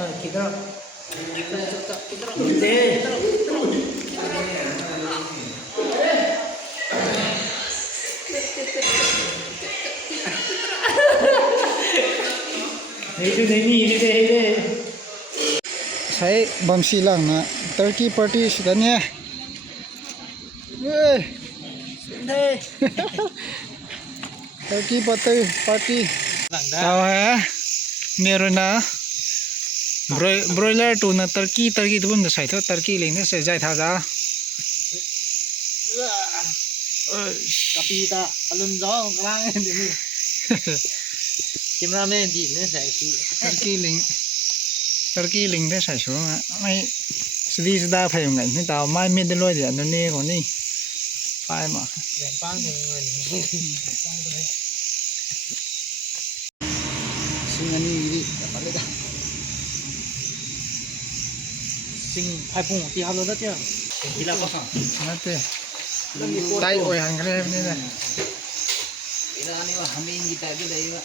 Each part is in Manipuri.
kita itu deh saya bam silang na Turkey party sudahnya Turkey party tahu ya meron na broiler tu na turkey tu pun dah saya tu turkey leh saya jai tha ja kapita alun dong kelang ni cameraman ji ne sai ki turkey leh dah saya suruh mai sedih sedap hai ngai ni tahu mai mid de loi dia ni ko ni pai ma yang pang ni singani ni balik dah sing hai pung ti halo da tia gila ko nanti tai oi hang kare ni dah ila ni wa hamin kita gi dai wa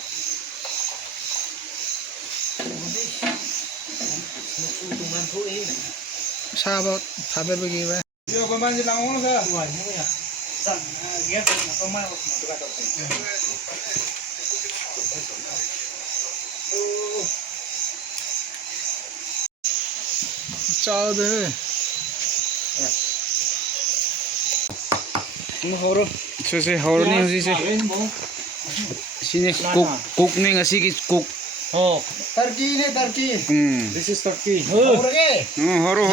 tungan thu e sahabat sahabat bagi ba yo paman ji lang ong sa wa ni ya san ge na paman ko tuka to chao de horo se horo ni si sini kuk ni ngasi ki kuk oh turkey this is turkey horo ke horo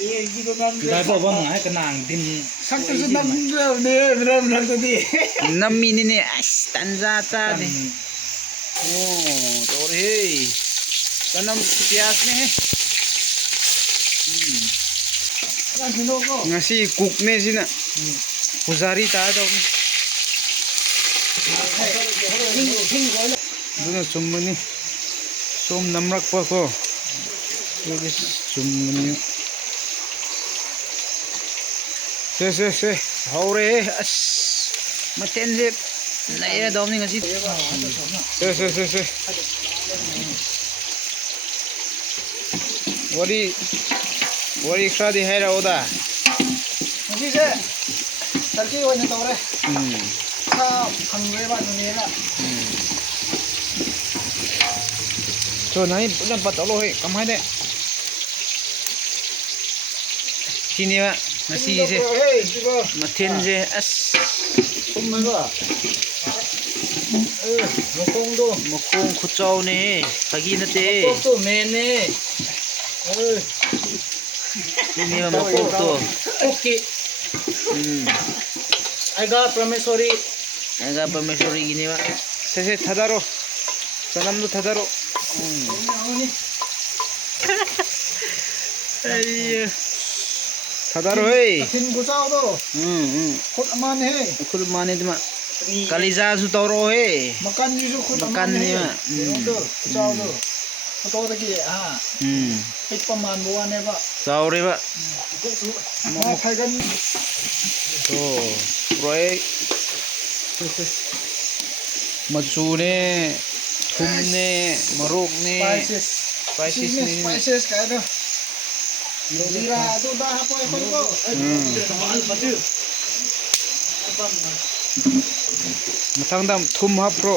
ye gi do nam dai ba bang hai kanang din sak tu nam ne benar tu di nammi ni ne as tanja ta ni oh tor he kanam pias ni kan sino ko ngasi kuk ne sina pujari ta do duna chumni chum namrak pa ko ye chumni se haure as maten je naira dom ni ngasi se wari khadi hera oda ni se turkey oi na to re sa khang re ba ni na so nai punya patalo he kamai de sini wa nasi je maten je as sum ma mokong khuchau ne pagi na te to men ne ini mokong to okay aga permesori gini wa se thadaro sanam do thadaro ai thadaro he tin gusau do khut aman he khul mane dima kalija su toro he makan ni su khut makan ni ma do gusau do to da ki pik paman bo ne ba saure ba ma phai gan to roi machu ne thum ne marok ne spices ne spices ka do Zira tu dah apa ekor ko mathangdam thum hapro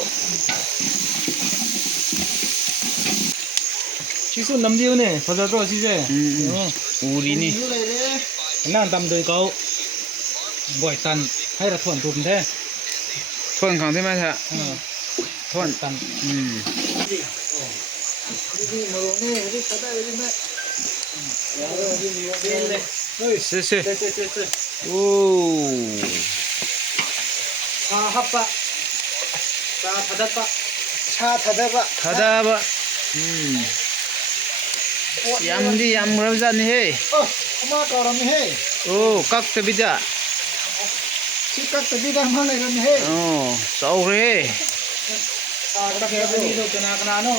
chisu namdiu ne phada ro si je uri ni nan tam doi kau boi tan hai ra thon tum the thon khang the ma tha thon tan se oh hapa thada ba yamdi yamram jan he ma ka ram he oh kak te bida sikak te bida ma le ram he oh saure ka ke ni do kana no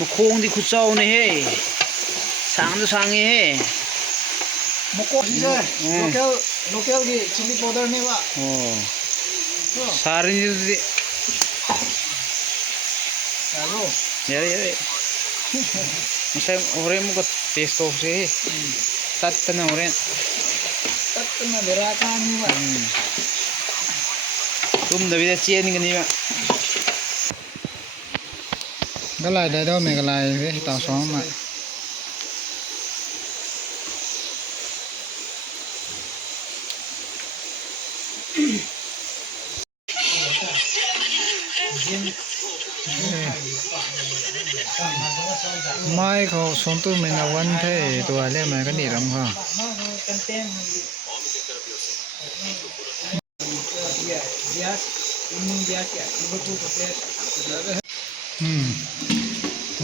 mukhong di khuchau ne he sang du sang he moko si je local gi chili powder ne ba oh sarin di Halo. Ya ya. Masay oren mo ko taste of siya. Tat na oren. Tat na berakan ni ba. Tum da vida chien ni ba. Galai dai do me galai ve tao song ma. Mai ko son tu me na wan the to ale ma ka ni ram ha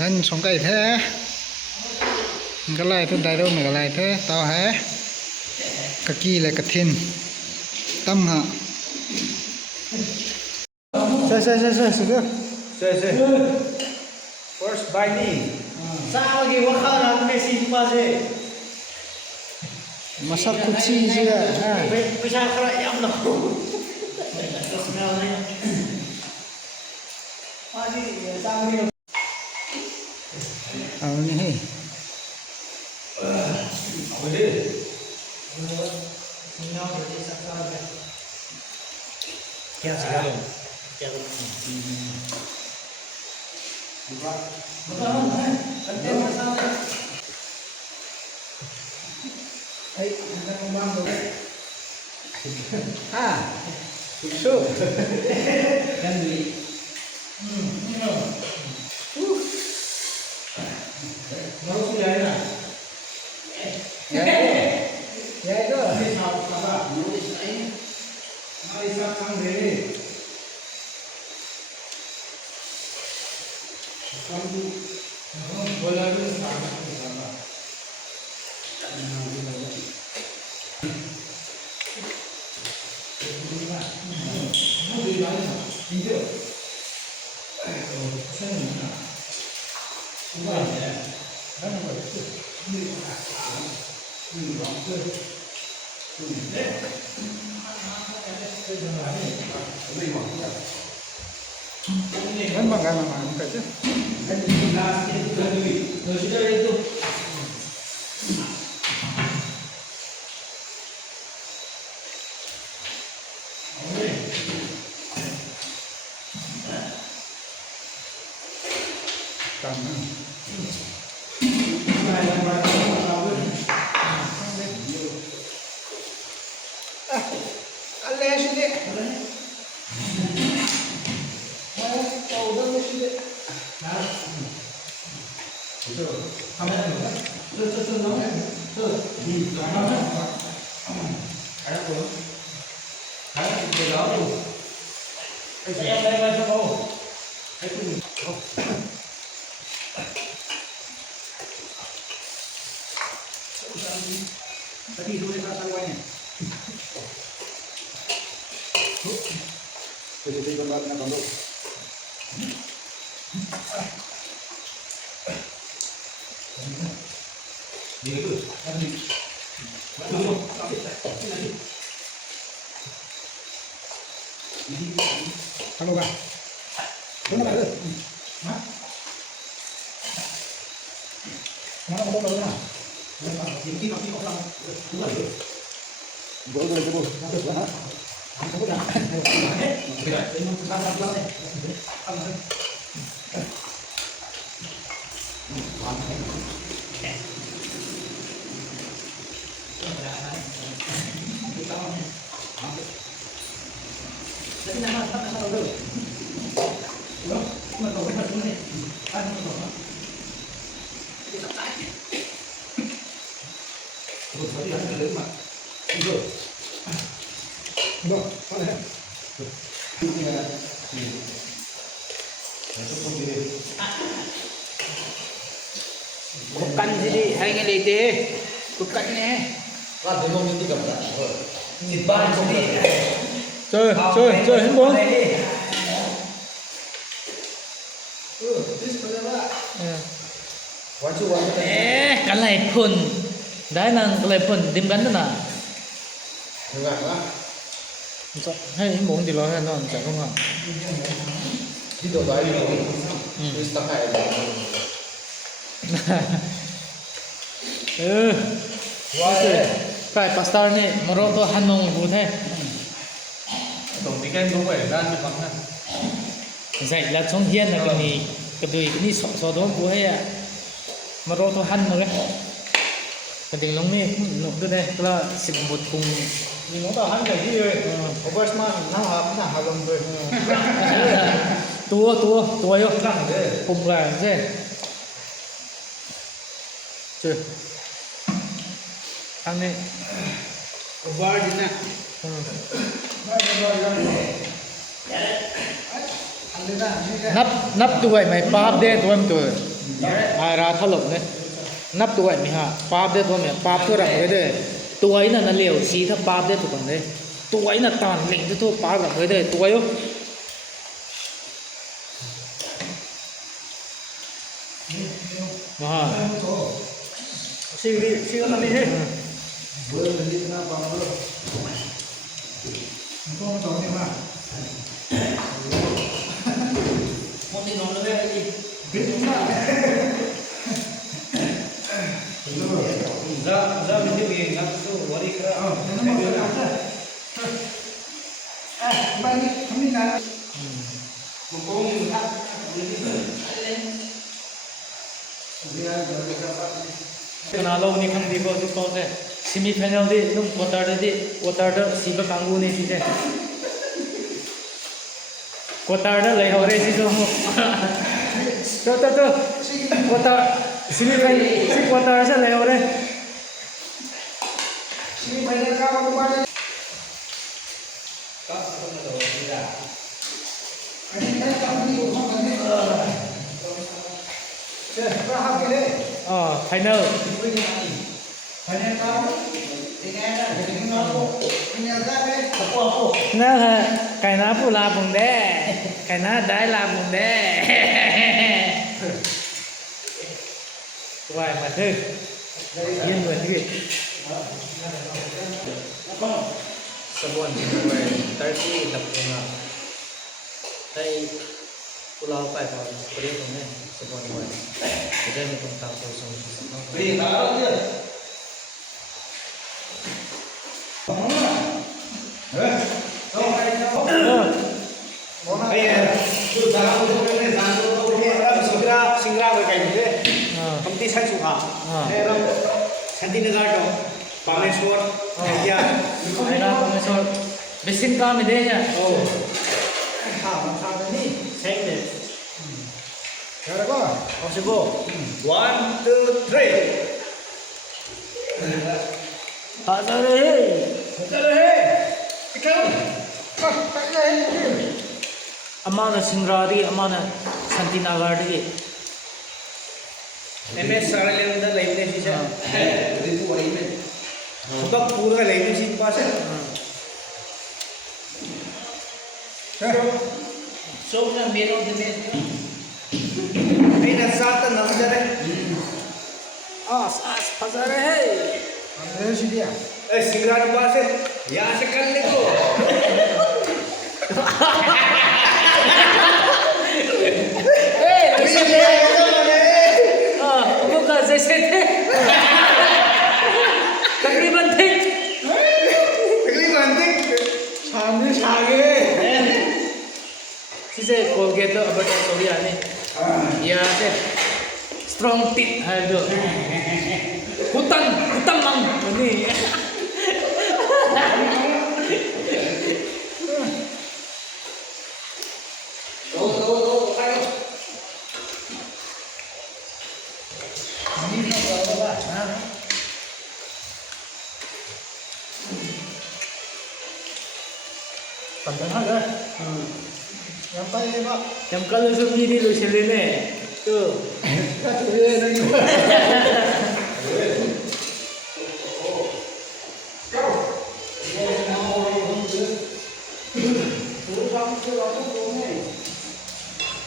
งั้นสงไก่แท้ก็ไล่ทุนได้ด้วยไม่ก็ไล่แท้ต่อแฮกะกี้และกะทินตั้มฮะใช่สุด Say. First by me. Sao lagi wakal nak Messi pase. masak kuci juga ha Bisa kalau yang no. Padi sama ni. เอานี่ให้ Kia sekarang. kan makan makan aja Halo Bang. Mana Bang? Hah? Mana mau bawa mana? Ini orang. Boleh coba. Hah? Coba dah. Bukan jadi hanya lete. Bukan ni. Iban sini. Chơi handball. Kalai pun. Dah nang kalai pun dim kan tu nak. Hay handball thì lo hay non chẳng không ạ. Dito ba yung gusto ka Kai pastor ni maro to hanong bu the ตรงนี้แกรู้ไปด้านนี้ฟังนะ sai la chong hian na ka ni ka dui ni so do bu he ya maro to han no ke ka ding long ni no de de la sip but kung มีน้องต่อหันใจที่เลยโอเวอร์สมาหน้าหาลมด้วย tua yo ตั้งเด้อ cùng là thế chưa ăn đi Over din na. nắp tuổi mày pap đê tuổi em tuổi ai ra tháo lộc đấy nắp tuổi mày ha pap đê tuổi mày pap thôi rằng cái đấy tuổi là nó liều xí thắp pap đê tuổi còn đấy tuổi là toàn lệnh cho thôi pap rằng cái đấy tuổi yo Wah. Sigo na ni he. Za hindi bi ngap tu wari kra. Kenalo ni khang di ko tu ko se semi final di nung quarter da siba kangu ni si se quarter da lai hore si so to quarter semi final si quarter sa lai hore final nó là cái ná phụ la vùng đê cái ná đáy la vùng đê hoài mà thư yên người thư Sabon where Turkey tapuna. Tay pulau pa ko pwede ko na sabon where. Jadi mo kung tapos sa. Bi tao dia. Besin kami deh ya. One, two, three. Amana Singradi, Amana Santinagardi. MS Saralem da lain ni sisa. Itu wali ni. Sebab pura lain ni sih pas. So na meron din ni. Ay nasata na dere. Pazar hai. André si dia. Eh Singradi pas ya sekali ko. Bukan जैसे थे तकरीबन थे सामने छागे जिसे कोलगेट तो अब तो सॉरी आने या से स्ट्रॉन्ग टिप है जो हुतन मंग ini Yang kalau sendiri lu selene tuh.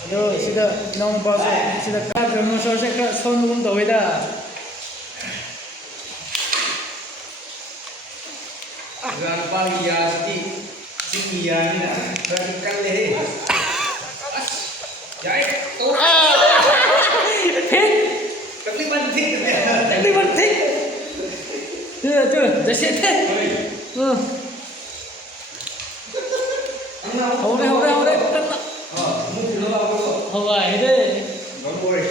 Aduh, sudah nombor sudah kad nomor saya ke sonum doi dah. Gan pagi ya si ya ni. Berkali he. เอาไว้เด้ Don't worry.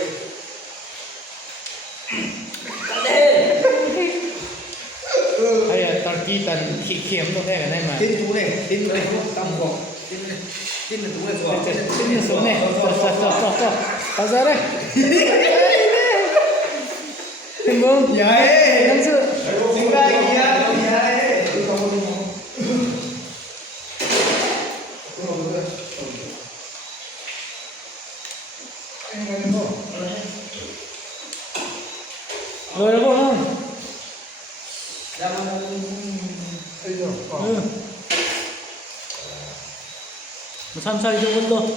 ไอ้ตอนกี้ตันขี้เข็มต้องได้กันได้ไหม Tin chú này, tin này, tâm vọng. Tin là chú này rồi. ชิ้นนี้สูงเนี่ยสอเอาซะเลยเห็นมึง Dạ ê. ยังซื้อ Chính ra kìa, kìa ê. rồi đó không một trăm sai cho quân luôn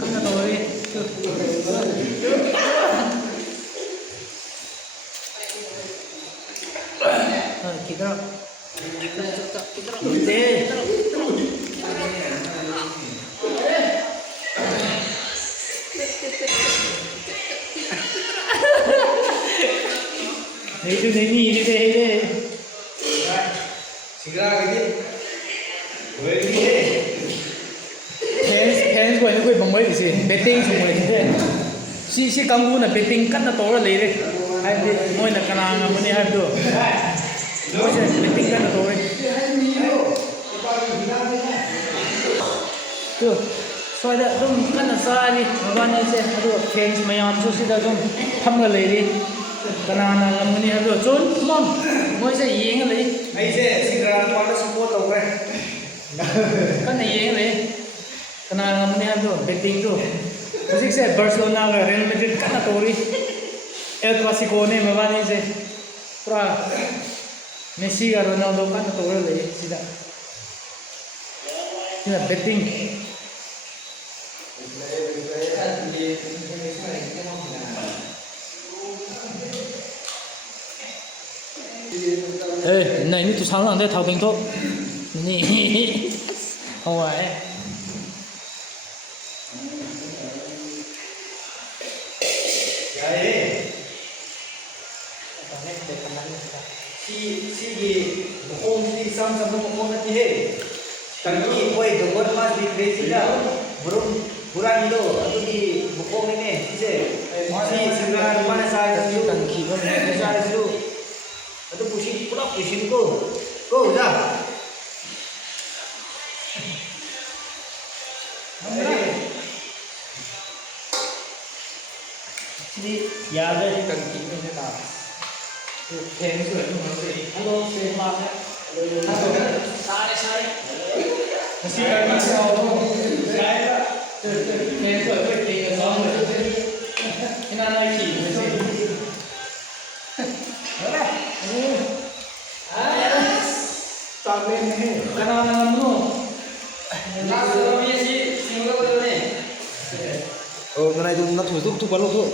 cắt ra rồi kita itu nemi ini deh. Segera cái gì? Với cái gì? Fans của nó bằng mấy cái gì? Betting xong rồi thế. Si kamu na betting kan na tora le re. Hai đi, moi na kana nga muni hai do. Moi se betting kan na tora. Tu, soi da dum kan na sa ni, maban ai se adu fans mayam su si da dum tham ga le ri. Kana na nga muni hai do chun, mom. Moi se yeng le. Ai se segera pada support tau kan? Kan na yeng le. Kana nga muni hai do betting tu. Musik se Barcelona ka Real Madrid kan na tori. El Clasico ne mabani se pra Messi ka Ronaldo kan na tori le sida. Sida betting. Ê, này như tụi sáng lần đây thảo tình thôi. Nè. Không phải. Dạ ê. Si một hôm si sang một hôm nanti he. Kami koi dogon mas di Brasilia. Buran itu atau di Bukong ini si segera mana saya itu saya itu atau pusing ko dah Jadi ya ada di kaki ini tak. Fans juga tu masih. Halo, selamat. Halo. Sare. Masih kami tahu. Saya. Fans juga bertinggal sama. Ini anak kiri masih. Tamen ni. Kenal tu. Cái này nó thổi thuốc bắn lục thôi.